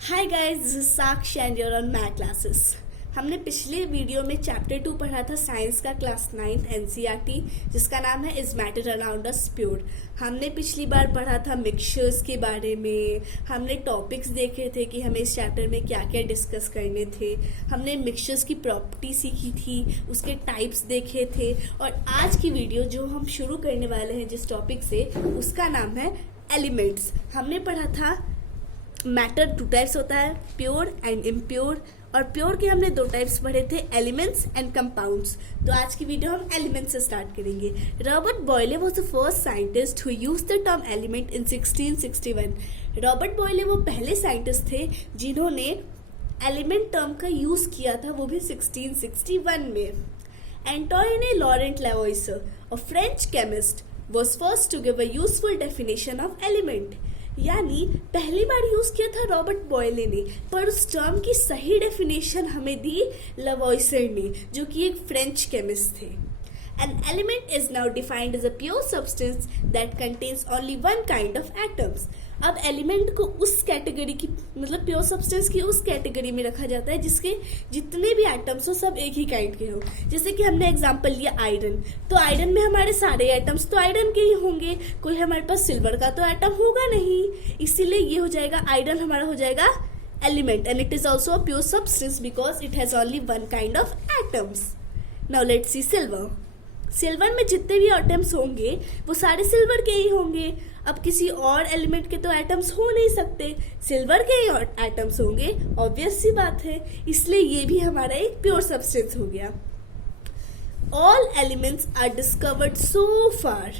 Hi guys, this is Sakshi and you're on math classes. हमने पिछले video में chapter 2 पढ़ा था साइंस का क्लास 9 एनसीईआरटी, जिसका नाम है is matter around us pure. हमने पिछली बार पढ़ा था मिक्सचर्स के बारे में। हमने टॉपिक्स देखे थे कि हमें इस चैप्टर में क्या क्या डिस्कस करने थे। हमने मिक्सचर्स की प्रॉपर्टी सीखी थी, उसके टाइप्स देखे थे। और आज की वीडियो जो हम शुरू करने वाले हैं जिस टॉपिक से, उसका नाम है एलिमेंट्स। हमने पढ़ा था मैटर 2 टाइप्स होता है, प्योर एंड इम्प्योर। और प्योर के हमने 2 टाइप्स पढ़े थे, एलिमेंट्स एंड कंपाउंड्स। तो आज की वीडियो हम एलिमेंट्स से स्टार्ट करेंगे। Robert Boyle was the first scientist who used the term element in 1661। Robert Boyle वो पहले साइंटिस्ट थे जिन्होंने एलिमेंट टर्म का यूज किया था, वो भी 1661 में। Antoine Laurent Lavoisier, a French chemist, was first to give a useful definition of element। यानी पहली बार यूज किया था रॉबर्ट बॉयले ने, पर उस टर्म की सही डेफिनेशन हमें दी लेवोइसर ने, जो कि एक फ्रेंच केमिस्ट थे। An element is now defined as a pure substance that contains only one kind of atoms। अब एलिमेंट को उस कैटेगरी की, मतलब प्योर सब्सटेंस की उस कैटेगरी में रखा जाता है जिसके जितने भी एटम्स हो सब एक ही काइंड के हो। जैसे कि हमने एग्जांपल लिया आयरन, तो आयरन में हमारे सारे एटम्स तो आयरन के ही होंगे, कोई हमारे पास सिल्वर का तो एटम होगा नहीं। इसीलिए ये हो जाएगा, आयरन हमारा हो जाएगा element, and it is also a pure substance because it has only one kind of atoms. Now let's see silver. Silver में जितने भी एटम्स होंगे वो सारे सिल्वर के ही होंगे। अब किसी और एलिमेंट के तो एटम्स हो नहीं सकते, सिल्वर के ही एटम्स होंगे, ऑब्वियस सी बात है। इसलिए ये भी हमारा एक प्योर सब्सटेंस हो गया। All elements are discovered so far.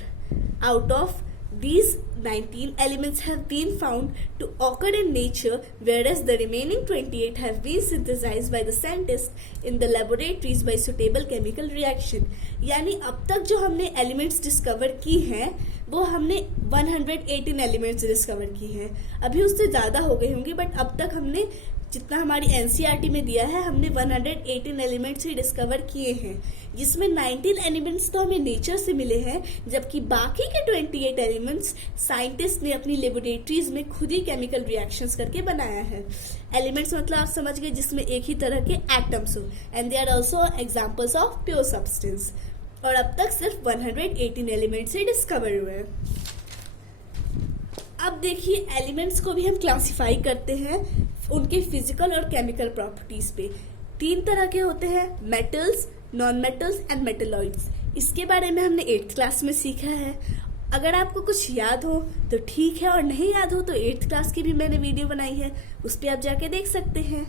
Out of these 19 elements have been found to occur in nature, whereas the remaining 28 have been synthesized by the scientists in the laboratories by suitable chemical reaction। यानी अब तक जो हमने elements discover की हैं वो हमने 118 elements discover की हैं। अभी उससे ज़्यादा हो गए होंगे, बट अब तक हमने जितना हमारी एनसीईआरटी में दिया है, हमने 118 एलिमेंट्स ही डिस्कवर किए हैं, जिसमें 19 एलिमेंट्स तो हमें नेचर से मिले हैं, जबकि बाकी के 28 एलिमेंट्स साइंटिस्ट ने अपनी लेबोरेटरीज में खुद ही केमिकल रिएक्शंस करके बनाया है। एलिमेंट्स मतलब आप समझ गए, जिसमें एक ही तरह के एटम्स हो, and they are also examples of pure substance. और अब तक सिर्फ 118 एलिमेंट्स ही डिस्कवर हुए हैं। अब देखिए, एलिमेंट्स को भी हम क्लासिफाई करते हैं उनके फिजिकल और केमिकल प्रॉपर्टीज पे। 3 तरह के होते हैं, metals, non metals and metalloids. इसके बारे में हमने 8th क्लास में सीखा है। अगर आपको कुछ याद हो तो ठीक है, और नहीं याद हो तो 8th क्लास की भी मैंने वीडियो बनाई है, उस पर आप जाके देख सकते हैं।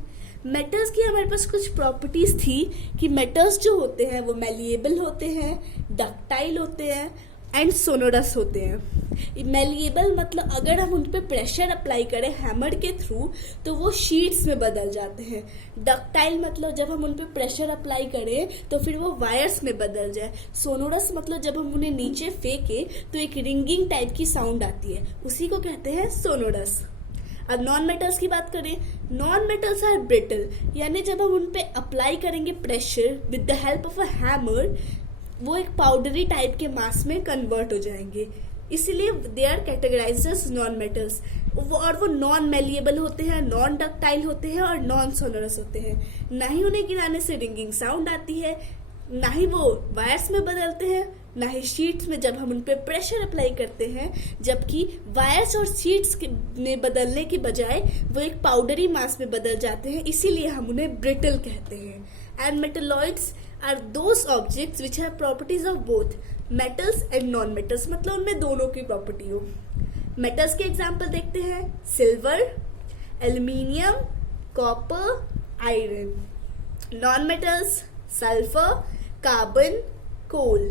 मेटल्स की हमारे पास कुछ प्रॉपर्टीज थी कि मेटल्स जो होते हैं वो मैलिएबल होते हैं, डक्टाइल होते हैं एंड सोनोरस होते हैं। मैलिएबल मतलब अगर हम उन पे प्रेशर अप्लाई करें हैमर के थ्रू तो वो शीट्स में बदल जाते हैं। डक्टाइल मतलब जब हम उन पे प्रेशर अप्लाई करें तो फिर वो वायर्स में बदल जाए। सोनोरस मतलब जब हम उन्हें नीचे फेंके तो एक रिंगिंग टाइप की साउंड आती है, उसी को कहते हैं सोनोरस। अब नॉन मेटल्स की बात करें, नॉन मेटल्स आर ब्रिटल, यानी जब हम उन पे अप्लाई करेंगे pressure with the help of a hammer, वो एक पाउडरी टाइप के मास में कन्वर्ट हो जाएंगे, इसीलिए they are categorised as non metals. और वो नॉन मेलिएबल होते हैं, नॉन डक्टाइल होते हैं और नॉन सोनरस होते हैं। ना ही उन्हें गिराने से रिंगिंग साउंड आती है, ना ही वो वायर्स में बदलते हैं, ना ही शीट्स में जब हम उन पे प्रेशर अप्लाई करते हैं, जबकि वायर्स और शीट्स में बदलने की बजाय वो एक पाउडरी मास में बदल जाते हैं, इसीलिए हम उन्हें ब्रिटल कहते हैं। And metalloids are those objects which have properties of both metals and non-metals, मतलब उनमें दोनों की प्रॉपर्टी हो। मेटल्स के एग्जाम्पल देखते हैं, silver, aluminium, copper, iron. Non metals, sulphur, carbon, coal.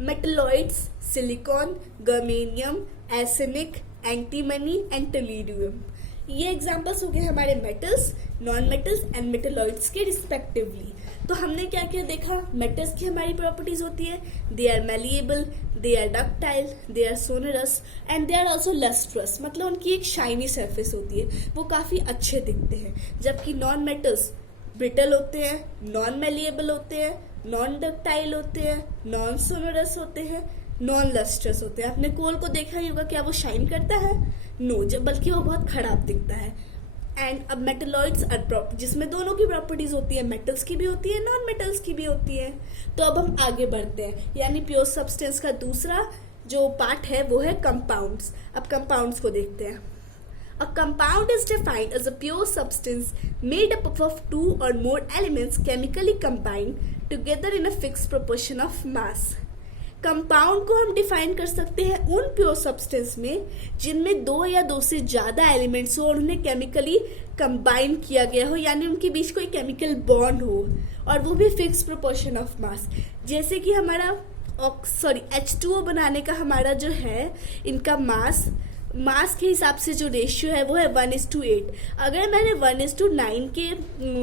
Metalloids, silicon, germanium, arsenic, antimony and tellurium. ये examples हो गए हमारे metals, non metals and metalloids के रिस्पेक्टिवली। तो हमने क्या क्या देखा, मेटल्स की हमारी प्रॉपर्टीज होती है, they are malleable, they are ductile, they are sonorous and they are also lustrous, मतलब उनकी एक शाइनी सरफेस होती है, वो काफी अच्छे दिखते हैं। जबकि नॉन मेटल्स ब्रिटल होते हैं, नॉन मैलिएबल होते हैं, नॉन डक्टाइल होते हैं, नॉन सोनरस होते हैं, नॉन लस्ट्रस होते हैं। आपने कोल को देखा ही होगा, क्या वो शाइन करता है? नो, जब बल्कि वो बहुत खराब दिखता है। एंड अब मेटलॉइड्स आर जिसमें दोनों की प्रॉपर्टीज होती है, मेटल्स की भी होती है, नॉन मेटल्स की भी होती है। तो अब हम आगे बढ़ते हैं, यानी प्योर सब्सटेंस का दूसरा जो पार्ट है वो है कंपाउंड्स। अब कंपाउंड्स को देखते हैं। A compound is defined as a pure substance made up of two or more elements chemically combined together in a fixed proportion of mass. Compound को हम डिफाइन कर सकते हैं उन प्योर सब्सटेंस में जिनमें दो या दो से ज्यादा एलिमेंट्स हो और उन्हें केमिकली कंबाइन किया गया हो, यानी उनके बीच कोई केमिकल बॉन्ड हो, और वो भी फिक्स प्रोपोर्शन ऑफ मास। जैसे कि हमारा H2O बनाने का हमारा जो है इनका मास के हिसाब से जो रेशियो है वो है 1:8। अगर मैंने 1:9 के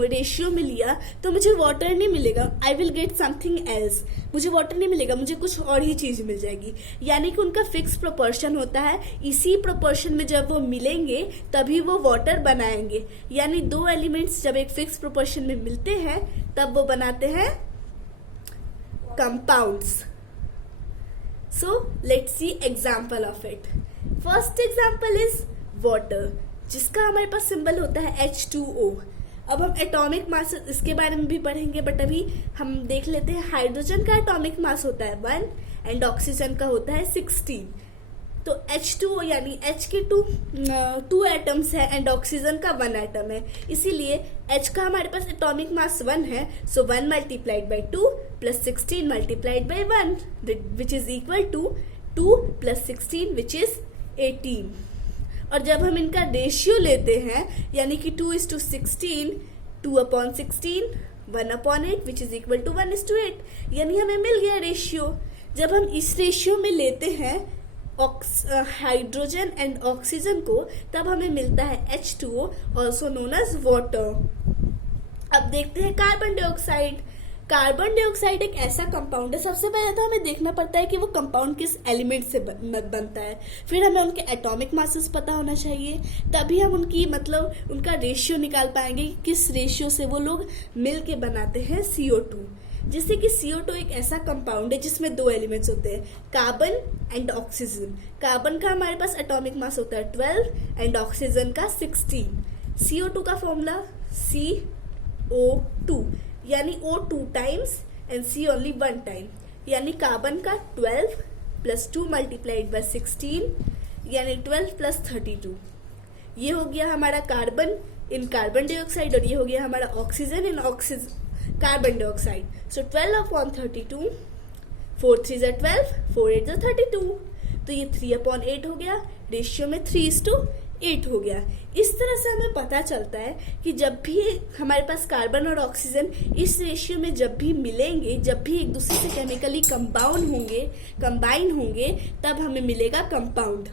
रेशियो में लिया तो मुझे वाटर नहीं मिलेगा, I will get something else. मुझे वाटर नहीं मिलेगा, मुझे कुछ और ही चीज मिल जाएगी। यानी कि उनका फिक्स प्रोपोर्शन होता है, इसी प्रोपोर्शन में जब वो मिलेंगे तभी वो वाटर बनाएंगे। यानी दो एलिमेंट्स जब एक फिक्स प्रोपोर्शन में मिलते हैं तब वो बनाते हैं compounds. So let's C example of it. First example is water, जिसका हमारे पास सिंबल होता है H2O। अब हम एटॉमिक मास इसके बारे में भी पढ़ेंगे, बट अभी हम देख लेते हैं। हाइड्रोजन का एटॉमिक मास होता है 1 एंड ऑक्सीजन का होता है 16। तो H2O यानी H के टू एटम्स है एंड ऑक्सीजन का 1 एटम है, इसीलिए H का हमारे पास एटॉमिक मास 1 है। So 1 multiplied by 2 plus 16 multiplied by 1 which is equal to 2 plus 16 which is 18। और जब हम इनका रेशियो लेते हैं यानी कि 2:16, 2/16, 1/8 विच इज इक्वल टू 1:8, यानी हमें मिल गया रेशियो। जब हम इस रेशियो में लेते हैं हाइड्रोजन एंड ऑक्सीजन को तब हमें मिलता है H2O, also known as water. अब देखते हैं कार्बन डाइऑक्साइड। कार्बन डाइऑक्साइड एक ऐसा कंपाउंड है, सबसे पहले तो हमें देखना पड़ता है कि वो कंपाउंड किस एलिमेंट से बनता है, फिर हमें उनके एटॉमिक मासेस पता होना चाहिए, तभी हम उनकी उनका रेशियो निकाल पाएंगे कि किस रेशियो से वो लोग मिल के बनाते हैं CO2। जैसे कि CO2 एक ऐसा कंपाउंड है जिसमें दो एलिमेंट्स होते हैं, कार्बन एंड ऑक्सीजन। कार्बन का हमारे पास एटॉमिक मास होता है 12 एंड ऑक्सीजन का 16। CO2 का फॉर्मूला CO2, यानी O 2 times and C only 1 time, यानी कार्बन का 12 प्लस 2 मल्टीप्लाइड बाय 16 यानी 12 प्लस 32। ये हो गया हमारा कार्बन इन कार्बन डाइऑक्साइड और ये हो गया हमारा ऑक्सीजन इन कार्बन डाइऑक्साइड। सो 12/32, 4 3 = 12, 4 8 = 32। तो ये 3/8 हो गया, रेशियो में 3:8 हो गया। इस तरह से हमें पता चलता है कि जब भी हमारे पास कार्बन और ऑक्सीजन इस रेशियो में जब भी मिलेंगे, जब भी एक दूसरे से केमिकली कंबाइन होंगे तब हमें मिलेगा कंपाउंड।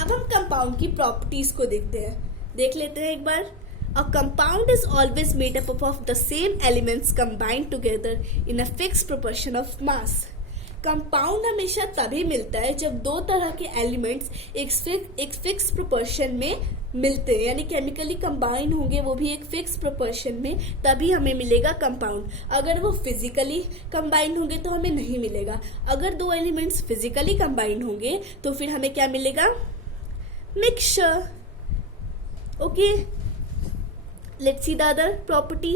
अब हम कंपाउंड की प्रॉपर्टीज को देख लेते हैं एक बार। A compound is always made up of the same elements combined together in a fixed proportion of mass. Compound हमेशा तभी मिलता है जब दो तरह के एलिमेंट्स एक फिक्स प्रोपोर्शन में मिलते हैं, यानी केमिकली कंबाइन होंगे वो भी एक फिक्स प्रोपोर्शन में, तभी हमें मिलेगा कंपाउंड। अगर वो फिजिकली कंबाइन होंगे तो हमें नहीं मिलेगा। अगर दो एलिमेंट्स फिजिकली कंबाइन होंगे तो फिर हमें क्या मिलेगा? Mixture. Okay, let's see the other property.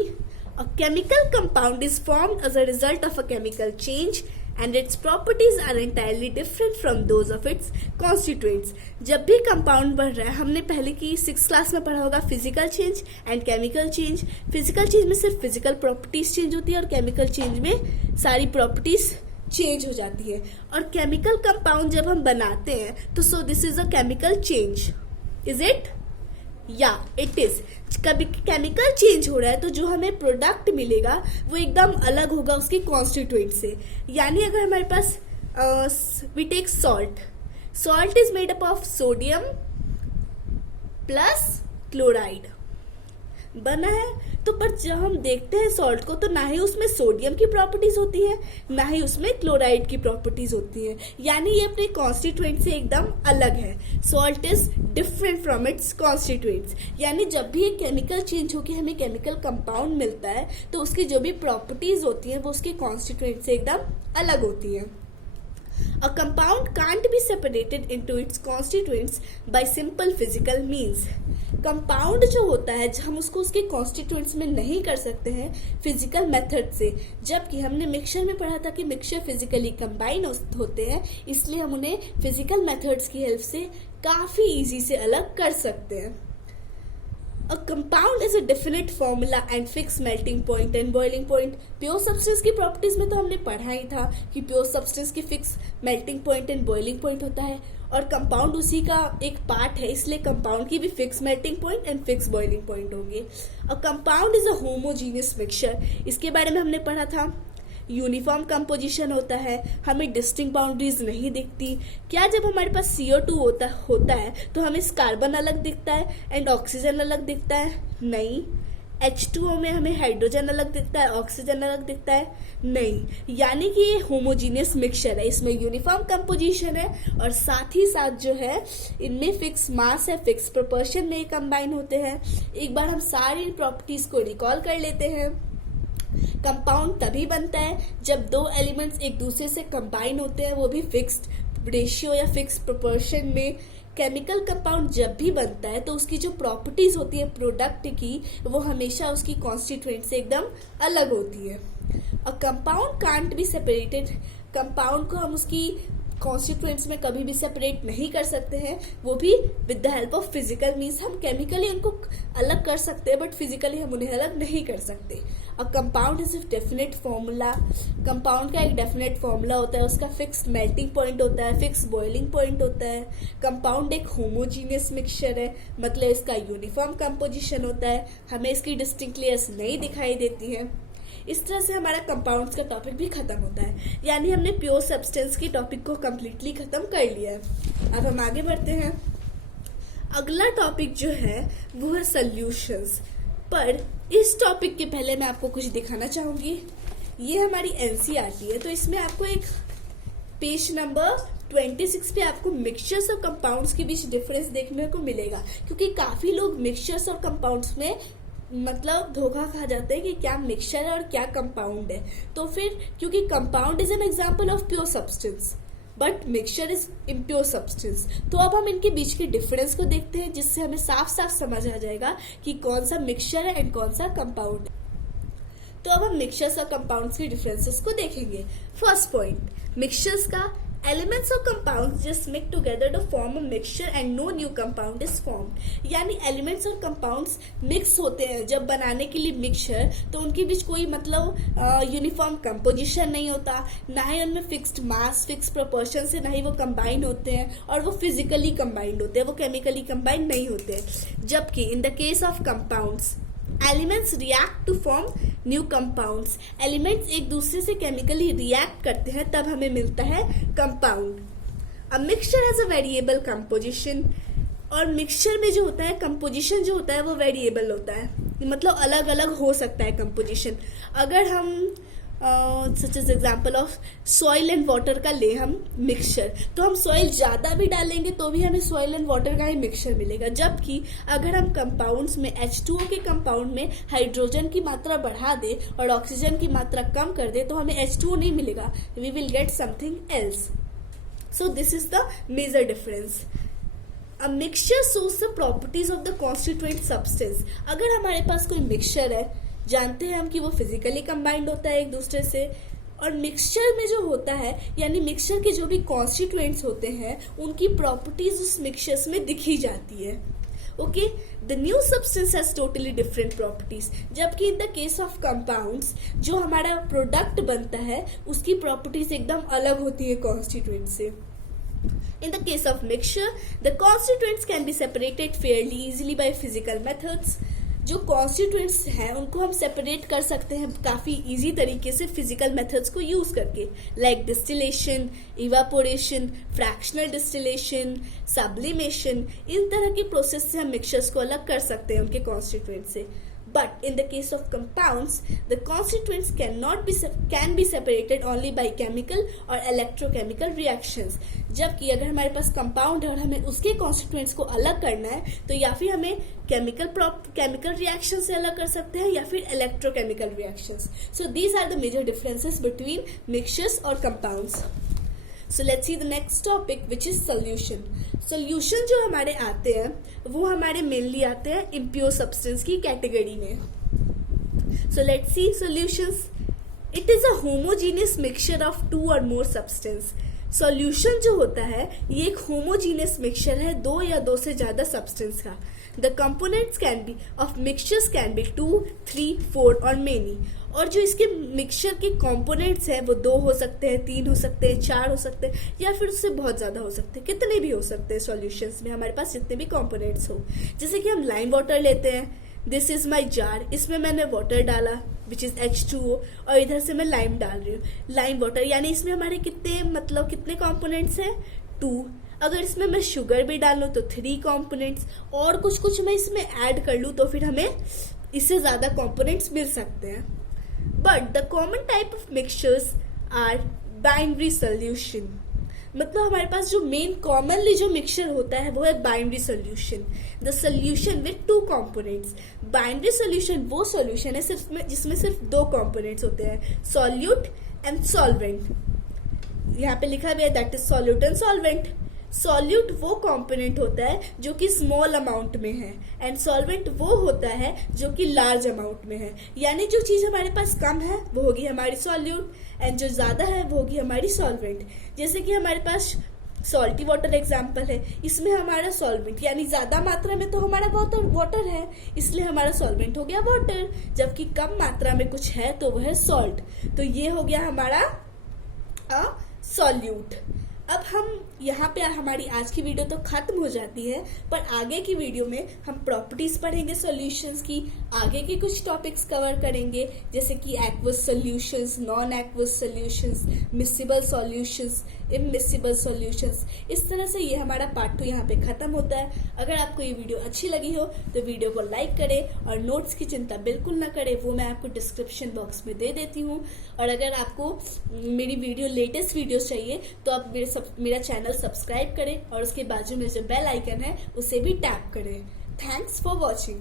A chemical compound is formed as a result of a chemical change and its properties are entirely different from those of its constituents. जब भी compound बढ़ रहा है, हमने पहले की 6th class में पढ़ा होगा physical change and chemical change. Physical change में सिर्फ फिजिकल प्रॉपर्टीज चेंज होती है और केमिकल चेंज में सारी प्रॉपर्टीज चेंज हो जाती है। और केमिकल कंपाउंड जब हम बनाते हैं तो सो this is a chemical change, is it? या इट इज। कभी केमिकल चेंज हो रहा है तो जो हमें प्रोडक्ट मिलेगा वो एकदम अलग होगा उसके कॉन्स्टिट्यूएंट से। यानी अगर हमारे पास we take salt is made up of sodium plus chloride बना है, तो पर जब हम देखते हैं सॉल्ट को तो ना ही उसमें सोडियम की प्रॉपर्टीज होती है ना ही उसमें क्लोराइड की प्रॉपर्टीज होती है, यानी ये अपने कॉन्स्टिट्यूएंट से एकदम अलग है। Salt is different from its constituents, यानी जब भी एक केमिकल चेंज होकर हमें केमिकल कंपाउंड मिलता है तो उसकी जो भी प्रॉपर्टीज होती हैं वो उसके कॉन्स्टिट्यूएंट से एकदम अलग होती हैं। A compound can't be separated into its constituents by simple physical means. Compound जो होता है हम उसको उसके कॉन्स्टिट्यूएंट्स में नहीं कर सकते हैं फिजिकल मेथड से, जबकि हमने मिक्सचर में पढ़ा था कि मिक्सचर फिजिकली कंबाइन होते हैं, इसलिए हम उन्हें फिजिकल मेथड्स की हेल्प से काफी इजी से अलग कर सकते हैं. A compound is a definite formula and fixed melting point and boiling point. Pure substance की प्रॉपर्टीज में तो हमने पढ़ा ही था कि प्योर सब्सटेंस की fix melting point and boiling point होता है, और कंपाउंड उसी का एक पार्ट है, इसलिए कंपाउंड की भी fix melting point and fix boiling point होंगे. A compound is a homogeneous mixture. इसके बारे में हमने पढ़ा था. यूनिफॉर्म कंपोजिशन होता है, हमें डिस्टिंक्ट बाउंड्रीज नहीं दिखती. क्या जब हमारे पास CO2 होता है तो हमें कार्बन अलग दिखता है एंड ऑक्सीजन अलग दिखता है? नहीं. H2O में हमें हाइड्रोजन अलग दिखता है, ऑक्सीजन अलग दिखता है? नहीं. यानी कि ये होमोजीनियस मिक्सचर है, इसमें यूनिफॉर्म कंपोजिशन है और साथ ही साथ जो है इनमें फिक्स मास है, फिक्स प्रोपोर्शन में कंबाइन होते हैं. एक बार हम सारी प्रॉपर्टीज को रिकॉल कर लेते हैं. कंपाउंड तभी बनता है जब दो एलिमेंट्स एक दूसरे से कंबाइन होते हैं, वो भी फिक्स्ड रेशियो या फिक्स प्रोपोर्शन में. केमिकल कंपाउंड जब भी बनता है तो उसकी जो प्रॉपर्टीज होती है प्रोडक्ट की, वो हमेशा उसकी कॉन्स्टिट्यूएंट से एकदम अलग होती है. A compound can't be separated. Compound को हम उसकी कॉन्स्टिट्यूएंट्स में कभी भी सेपरेट नहीं कर सकते हैं, वो भी with the help of physical means. हम केमिकली उनको अलग कर सकते हैं बट फिजिकली हम उन्हें अलग नहीं कर सकते. अ compound is a definite formula. Compound का एक डेफिनेट फॉर्मूला होता है, उसका फिक्स्ड मेल्टिंग पॉइंट होता है, फिक्स बॉइलिंग पॉइंट होता है. कंपाउंड एक होमोजीनियस मिक्सचर है, मतलब इसका यूनिफॉर्म कंपोजिशन होता है, हमें इसकी डिस्टिंक्ट लेयर्स नहीं दिखाई देती हैं. इस तरह से हमारा कंपाउंड्स का टॉपिक भी खत्म होता है, यानी हमने प्योर सब्सटेंस की टॉपिक को कम्प्लीटली खत्म कर लिया है. अब हम आगे बढ़ते हैं. अगला टॉपिक जो है वो है सॉल्यूशंस. पर इस टॉपिक के पहले मैं आपको कुछ दिखाना चाहूंगी. ये हमारी NCERT है, तो इसमें आपको एक पेज नंबर 26 पे आपको मिक्सचर्स और कंपाउंड्स के बीच डिफरेंस देखने को मिलेगा, क्योंकि काफी लोग मिक्सचर्स और कंपाउंड्स में मतलब धोखा खा जाते हैं कि क्या मिक्सचर है और क्या कंपाउंड है. तो फिर क्योंकि compound is an example of pure substance but mixture is impure substance, तो अब हम इनके बीच के डिफरेंस को देखते हैं, जिससे हमें साफ साफ समझ आ जाएगा कि कौन सा मिक्सचर है एंड कौन सा कंपाउंड है. तो अब हम मिक्सचर्स और कंपाउंड्स के डिफरेंसेस को देखेंगे. फर्स्ट पॉइंट, मिक्सचर्स का. Elements or compounds just mix together to form a mixture and no new compound is formed. यानी एलिमेंट्स और कंपाउंड्स मिक्स होते हैं जब बनाने के लिए मिक्सचर, तो उनके बीच कोई मतलब यूनिफॉर्म कंपोजिशन नहीं होता, ना ही उनमें फिक्स्ड मास, फिक्स प्रोपोर्शन से ना ही वो कंबाइन होते हैं, और वो फिजिकली कंबाइंड होते हैं, वो केमिकली कंबाइंड नहीं होते हैं. जबकि in the case of compounds elements react to form new compounds. Elements एक दूसरे से केमिकली रिएक्ट करते हैं, तब हमें मिलता है compound. A mixture has a variable composition. और मिक्सचर में जो होता है कंपोजिशन जो होता है वो वेरिएबल होता है, मतलब अलग अलग हो सकता है कंपोजिशन. अगर हम such as example of soil and water का ले हम मिक्सचर, तो हम सॉइल ज़्यादा भी डालेंगे तो भी हमें सॉइल एंड वाटर का ही मिक्सचर मिलेगा. जबकि अगर हम कंपाउंड्स में H2O के कंपाउंड में हाइड्रोजन की मात्रा बढ़ा दे और ऑक्सीजन की मात्रा कम कर दे तो हमें H2O नहीं मिलेगा, we will get something else. So this is the major difference. A mixture shows the properties of the constituent substance. अगर हमारे पास कोई मिक्सचर है, जानते हैं हम कि वो फिजिकली कंबाइंड होता है एक दूसरे से, और मिक्सचर में जो होता है यानी मिक्सचर के जो भी कॉन्स्टिट्यूएंट्स होते हैं उनकी प्रॉपर्टीज उस मिक्सचर्स में दिखी जाती है. Okay, the new substance has totally different properties. जबकि in the case of compounds जो हमारा प्रोडक्ट बनता है उसकी प्रॉपर्टीज एकदम अलग होती है कॉन्स्टिट्यूएंट से. In the case of mixture, the constituents can be separated fairly easily by physical methods. जो कॉन्स्टिट्यूएंट्स हैं उनको हम सेपरेट कर सकते हैं काफ़ी इजी तरीके से फिजिकल मेथड्स को यूज़ करके, like distillation, evaporation, fractional distillation, sublimation. इन तरह की प्रोसेस से हम मिक्सचर्स को अलग कर सकते हैं उनके कॉन्स्टिट्यूएंट से. But in the case of compounds, the constituents can be separated only by chemical or electrochemical reactions. जबकि अगर हमारे पास कंपाउंड है और हमें उसके कॉन्स्टिट्यूएंट्स को अलग करना है तो या फिर हमें केमिकल रिएक्शन से अलग कर सकते हैं या फिर electrochemical reactions. So these are the major differences between mixtures और compounds. So let's see the next topic which is solution. Solution जो हमारे आते हैं वो हमारे मेनली आते हैं इम्प्योर सब्सटेंस की कैटेगरी में. सो let's C solutions. It is a homogeneous mixture of 2 और मोर सब्सटेंस. सॉल्यूशन जो होता है ये एक होमोजीनियस मिक्सचर है 2 या 2 से ज्यादा सब्सटेंस का. The components can be of mixtures can be 2, 3, 4 और मेनी. और जो इसके मिक्सचर के कंपोनेंट्स हैं वो 2 हो सकते हैं, 3 हो सकते हैं, 4 हो सकते हैं या फिर उससे बहुत ज़्यादा हो सकते हैं. कितने भी हो सकते हैं सॉल्यूशंस में हमारे पास जितने भी कंपोनेंट्स हो. जैसे कि हम लाइम वाटर लेते हैं. This is my jar. इसमें मैंने वाटर डाला विच इज H2O और इधर से मैं लाइम डाल रही हूँ. लाइम वाटर यानी इसमें हमारे कितने कंपोनेंट्स हैं 2. अगर इसमें मैं शुगर भी डाल लूँ तो 3 कंपोनेंट्स और कुछ मैं इसमें ऐड कर लूँ तो फिर हमें इससे ज़्यादा कंपोनेंट्स मिल सकते हैं. But the common type of mixtures are binary solution. मतलब हमारे पास जो मेन कॉमनली जो मिक्सचर होता है वो है binary solution. The solution with 2 components. Binary solution वो सोल्यूशन है जिसमें सिर्फ 2 कंपोनेंट्स होते हैं, सॉल्यूट एंड सॉल्वेंट. यहाँ पे लिखा भी है that is solute and solvent. Solute वो कंपोनेंट होता है जो कि स्मॉल अमाउंट में है एंड सॉल्वेंट वो होता है जो कि लार्ज अमाउंट में है. यानी जो चीज हमारे पास कम है वो होगी हमारी सॉल्यूट एंड जो ज्यादा है वो होगी हमारी सॉल्वेंट. जैसे कि हमारे पास सॉल्टी वाटर एग्जाम्पल है. इसमें हमारा सॉल्वेंट यानी ज्यादा मात्रा में तो हमारा वाटर है इसलिए हमारा सॉल्वेंट हो गया वाटर, जबकि कम मात्रा में कुछ है तो वह है सॉल्ट. तो ये हो गया हमारा सॉल्यूट. अब हम यहाँ पे हमारी आज की वीडियो तो खत्म हो जाती है पर आगे की वीडियो में हम प्रॉपर्टीज पढ़ेंगे सॉल्यूशंस की. आगे के कुछ टॉपिक्स कवर करेंगे जैसे कि aqueous solutions, non aqueous solutions, miscible solutions, immiscible solutions. इस तरह से ये हमारा पार्ट 2 यहाँ पे खत्म होता है. अगर आपको ये वीडियो अच्छी लगी हो तो वीडियो को लाइक करें और नोट्स की चिंता बिल्कुल ना करें, वो मैं आपको डिस्क्रिप्शन बॉक्स में दे देती हूँ. और अगर आपको मेरी लेटेस्ट वीडियोस चाहिए तो आप मेरा चैनल सब्सक्राइब करें और उसके बाजू में जो बेल आइकन है उसे भी टैप करें. Thanks for watching.